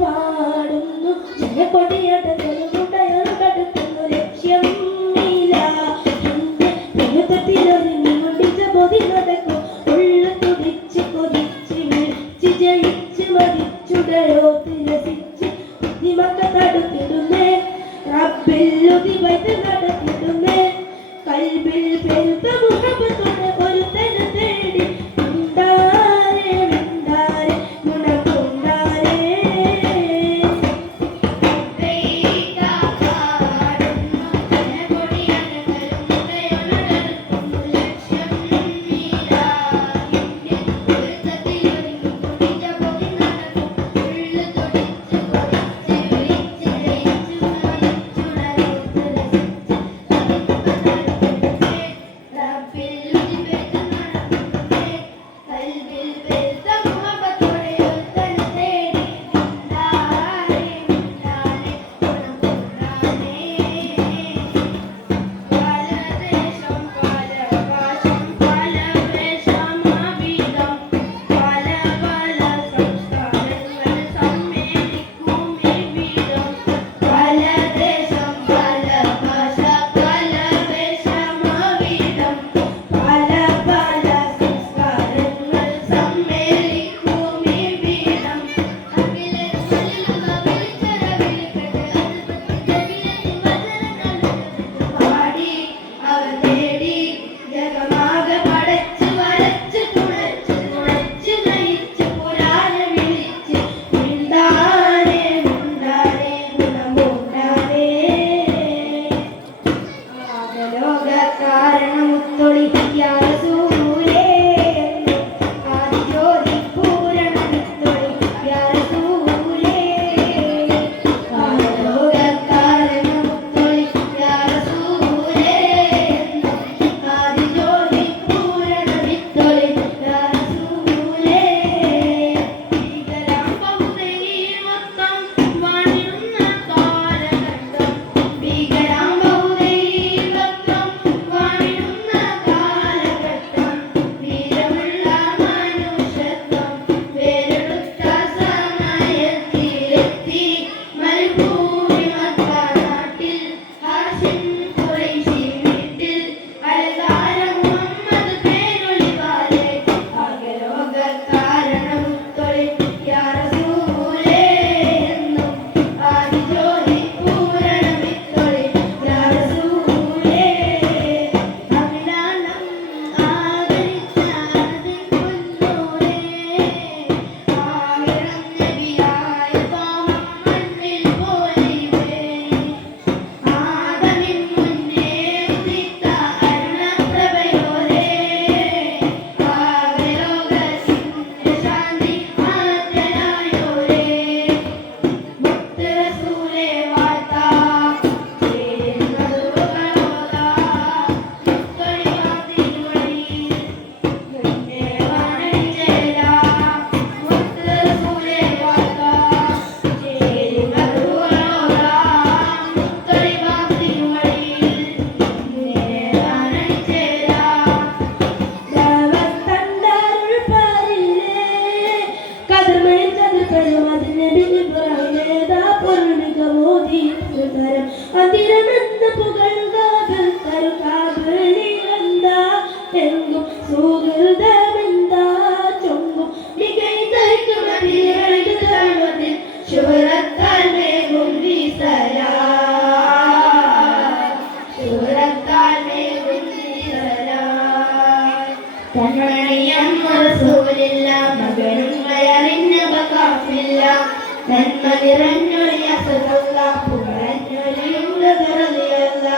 പാടുന്നു ജനകൊടിയുടെ കടുക്കുന്നു ലക്ഷ്യം പൊതി നടക്കും ഉള്ള തുടിച്ച് കൊതിച്ച് വിളിച്ച് ജയിച്ച് മതിച്ചുടയോ തിരസിച്ച് ബുദ്ധിമക്ക തടുത്തിടുന്നേ റബ്ബിൽ ഉദിവൈത്ത് നടത്തിടുന്നേ കൽബിൽ പെരുത്ത മുഹബത്തോടെ ഒരുത്തനെ തേടി ഉണ്ടാരെ ഉണ്ടാരെ ഗുണകൊണ്ടാരെ അതിരമെന്ന പുകഴ്കാതൽ തരുകാതെന്താ എങ്കും സുഹൃതമെന്താ ചൊങ്കും മികൈതയ്ക്കുമതിൽ ശുഭ്രത്താൽ മേഘും വീസലാ ശുഭ്രത്താൽ മേഘും വീസലാ കൺമണിയം റസൂലില്ല മകനും വയറിഞ്ഞ ബകാഫില്ല നന്മ നിറഞ്ഞൊരു അസദല്ല പുകഴഞ്ഞൊരിയുള്ളതറിയല്ല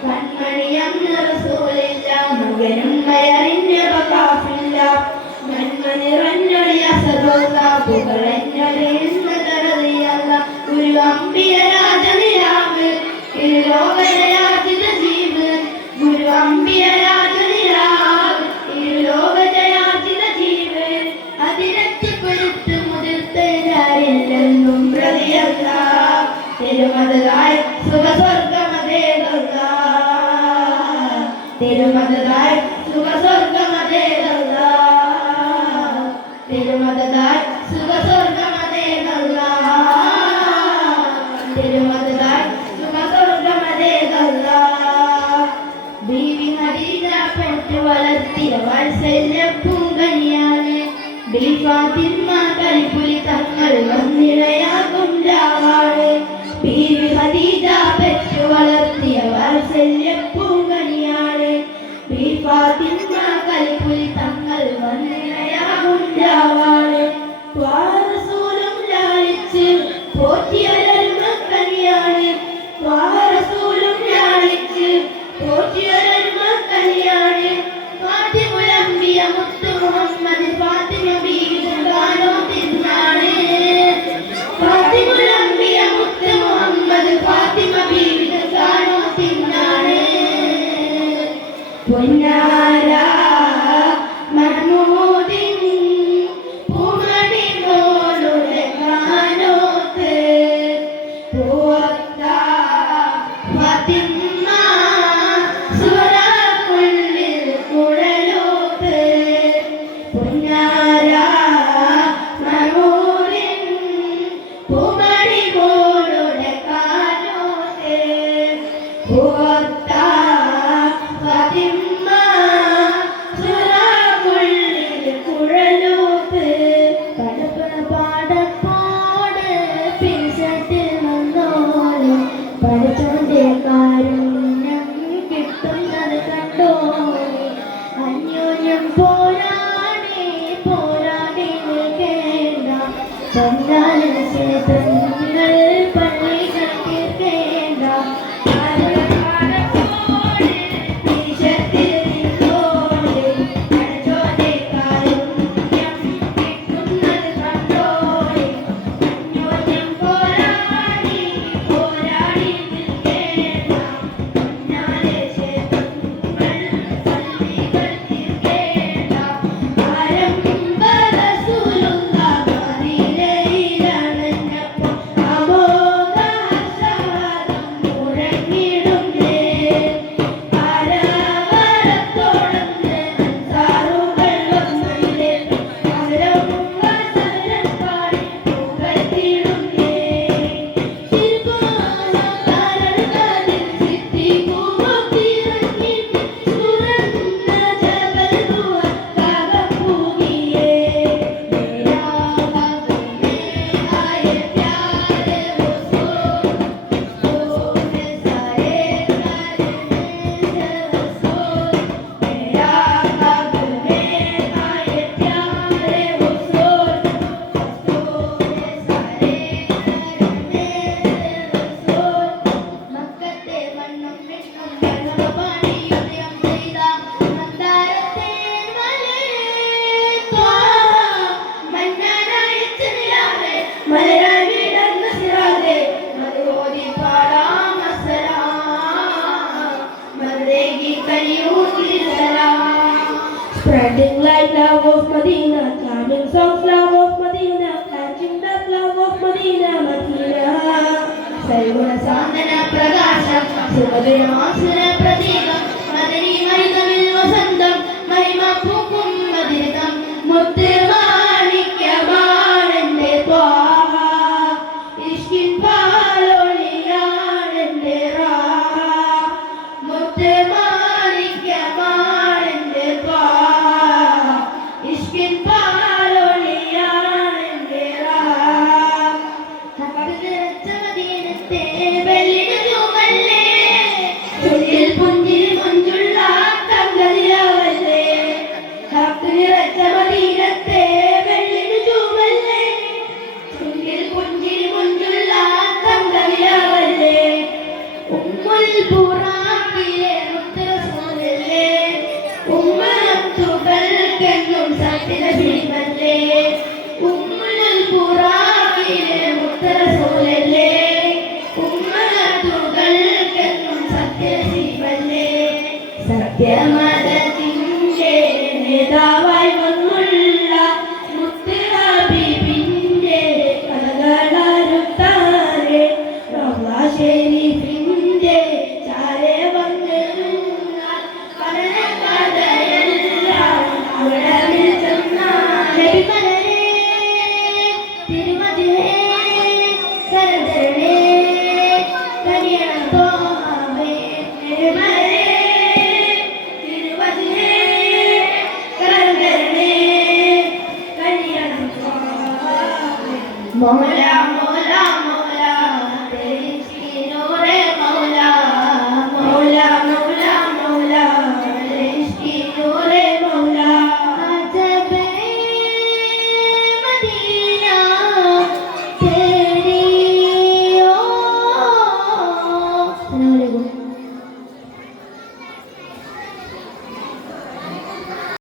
കൺമണിയം റസൂലില്ല മകനും വയറിഞ്ഞ ബകാഫില്ല നന്മ നിറഞ്ഞൊരു അസദല്ല പുകഴഞ്ഞൊരിയുള്ളതറിയല്ല ഒരു അമ്പിയ രാജനിലാവ് ഇരുലോകജയാചിത ജീവ് ഗുരു അമ്പിയ രാജനിലാവ് ഇരുലോകജയാചിത ജീവ് തിരുമതായി സുഖസ്വർഗമതേതല്ല തിരുമതായി സുഖസ്വർഗമതേതല്ല തിരുമതായി സുഖസ്വർഗമതേതല്ല തിരുമതായി സുഖസ്വർഗമതേതല്ല ബീവി ഖദീജ പെറ്റ് വളർത്തിയ വാത്സല്യ പൂങ്കനിയാണ് ഫാത്തിമ കരിപ്പുലി തങ്ങൾ വന്നിടയാകും രാവാണ് ബീവി ഖദീജ പെറ്റ് വളർത്തിയ വാത്സല്യ പൂങ്കനിയാണ് ഫാത്തിമ കരിപ്പുലി തങ്ങൾ വന്നിടയാകും രാവാണ് റസൂലും ലാളിച്ച് പോറ്റിയൊരൽമക്കനിയാണ് റസൂലും ലാളിച്ച് പോറ്റിയൊരൽമക്കനിയാണ് ഫാത്തിമുൽ അംബിയ മുത്തു മുഹമ്മദ് ഫാത്തിമ ബീവി ഗാനോ തിന്നാണ് ഫാത്തിമുൽ അംബിയ മുത്തു മുഹമ്മദ് ഫാത്തിമ ബീവി ഗാനോ തിന്നാണ് പൊന്നാര മഹ്മൂദിൻ പൂമണി മോളുടെ ഗാനോത്ത് പൂവത്ത ഫാത്തിമ സുറകുള്ളിൽ കുഴലോത്ത് പൊന്നാര മഹ്മൂദിൻ പൂമണി മോളുടെ ഗാനോത്ത് പൂവത്ത ഫാത്തിമ സുറകുള്ളിൽ കുഴലോത്ത് പടപ്പട പാടപ്പോട് പിൻസെറ്റിൽ വന്നോളും പഠിച്ചോന്റെ കാരുണ്യം കിട്ടുന്നത് കണ്ടോളി അന്യോന്യം പോരാടി പോരാടി നിൽക്കേണ്ട പൊന്നാന ക്ഷേത്രങ്ങൾ പള്ളികൾ തീർക്കേണ്ട Spreading like love of Medina, climbing songs love of Medina, catching that love of Medina, Medina. Sayguna Sandana Pragasham, Sivadinasana Pratikam, Madani Mahitamil Vasandam, Mahima Pukum Madinam, Muttimanikyamanende Twaha, Ishkin Paloliyanende Raha, Muttimanikyamanende Twaha, Ishkin Paloliyanende Raha. Hakadiracha Madinate Bellinu Jumalle, Chulil Punjil Munjulla Tangaliyavalle. Hakadiracha Madinate Maula